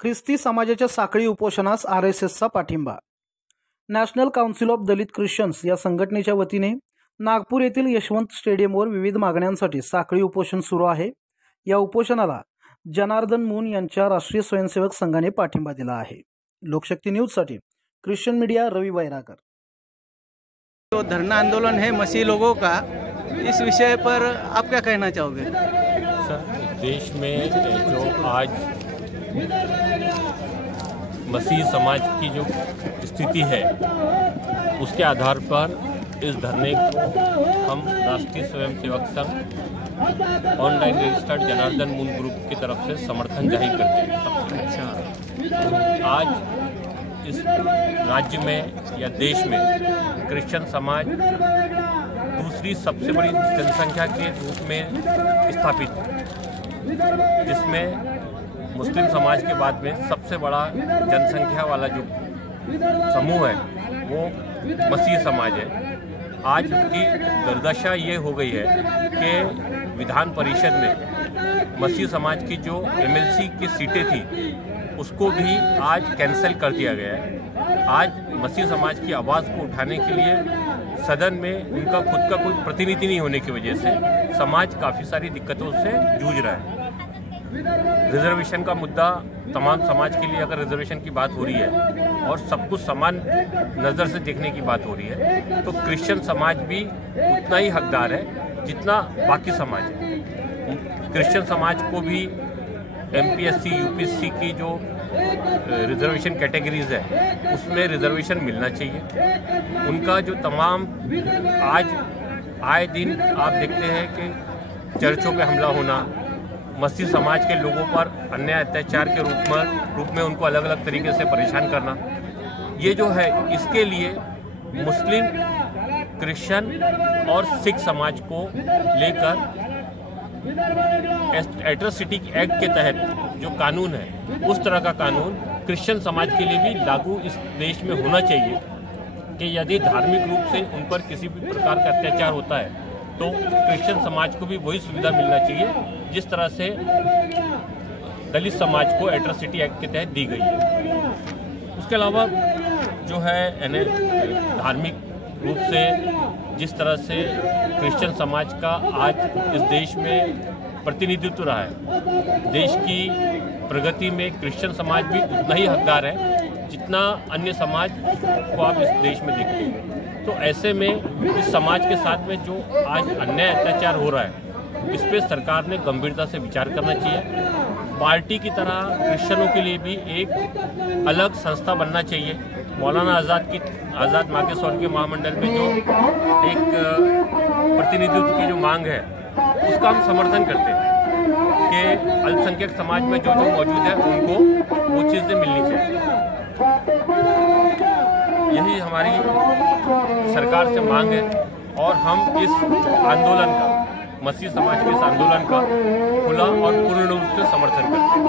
ख्रिस्ती समाजाच्या साखळी उपोषणास RSSचा पाठिंबा। National council of Dalit Christians या संघटनेच्या वतीने नागपूर येथील यशवंत स्टेडियमवर विविध मागण्यांसाठी साखळी उपोषण सुरू आहे। या उपोषणाला जनार्दन मून यांच्या राष्ट्रीय स्वयंसेवक संघाने पाठिंबा दिला आहे। लोकशक्ती न्यूजसाठी ख्रिश्चन मीडिया रवि वैरागर। जो धरना आंदोलन है मसीह लोगों का, इस विषय पर आप क्या कहना चाहोगे? सर, देश में जो आज मसीह समाज की जो स्थिति है उसके आधार पर इस धरने को हम राष्ट्रीय Swayamsevak Sangh online registered Janardan moon group की तरफ से समर्थन जाहिर करते हैं। अच्छा, आज इस राज्य में या देश में क्रिश्चियन समाज दूसरी सबसे बड़ी जनसंख्या के रूप में स्थापित है, जिसमें मुस्लिम समाज के बाद में सबसे बड़ा जनसंख्या वाला जो समूह है वो मसीह समाज है। आज उसकी दुर्दशा ये हो गई है कि विधान परिषद में मसीह समाज की जो MLC की सीटें थी उसको भी आज कैंसिल कर दिया गया है। आज मसीह समाज की आवाज़ को उठाने के लिए सदन में उनका खुद का कोई प्रतिनिधि नहीं होने की वजह से समाज काफ़ी सारी दिक्कतों से जूझ रहा है। रिजर्वेशन का मुद्दा, तमाम समाज के लिए अगर रिजर्वेशन की बात हो रही है और सब कुछ समान नज़र से देखने की बात हो रही है, तो क्रिश्चियन समाज भी उतना ही हकदार है जितना बाकी समाज है। क्रिश्चियन समाज को भी MPSC UPSC की जो रिजर्वेशन कैटेगरीज है उसमें रिजर्वेशन मिलना चाहिए। उनका जो तमाम आज आए दिन आप देखते हैं कि चर्चों पे हमला होना, मसीह समाज के लोगों पर अन्याय अत्याचार के रूप में उनको अलग अलग तरीके से परेशान करना, ये जो है इसके लिए मुस्लिम, क्रिश्चियन और सिख समाज को लेकर एट्रोसिटी एक्ट के तहत जो कानून है उस तरह का कानून क्रिश्चियन समाज के लिए भी लागू इस देश में होना चाहिए कि यदि धार्मिक रूप से उन पर किसी भी प्रकार का अत्याचार होता है तो क्रिश्चियन समाज को भी वही सुविधा मिलना चाहिए जिस तरह से दलित समाज को एट्रोसिटी एक्ट के तहत दी गई है। उसके अलावा जो है धार्मिक रूप से जिस तरह से क्रिश्चियन समाज का आज इस देश में प्रतिनिधित्व रहा है, देश की प्रगति में क्रिश्चियन समाज भी उतना ही हकदार है जितना अन्य समाज को आप इस देश में देखते हैं। तो ऐसे में इस समाज के साथ में जो आज अन्याय अत्याचार हो रहा है इस पर सरकार ने गंभीरता से विचार करना चाहिए। पार्टी की तरह क्रिश्चियनों के लिए भी एक अलग संस्था बनना चाहिए। मौलाना आज़ाद माकेश्वर के महामंडल में जो एक प्रतिनिधित्व की जो मांग है उसका हम समर्थन करते हैं कि अल्पसंख्यक समाज में जो मौजूद है उनको वो चीज़ें मिलनी चाहिए। यही हमारी सरकार से मांग है और हम इस आंदोलन का, मसीह समाज के इस आंदोलन का खुला और पूर्ण रूप से समर्थन करते हैं।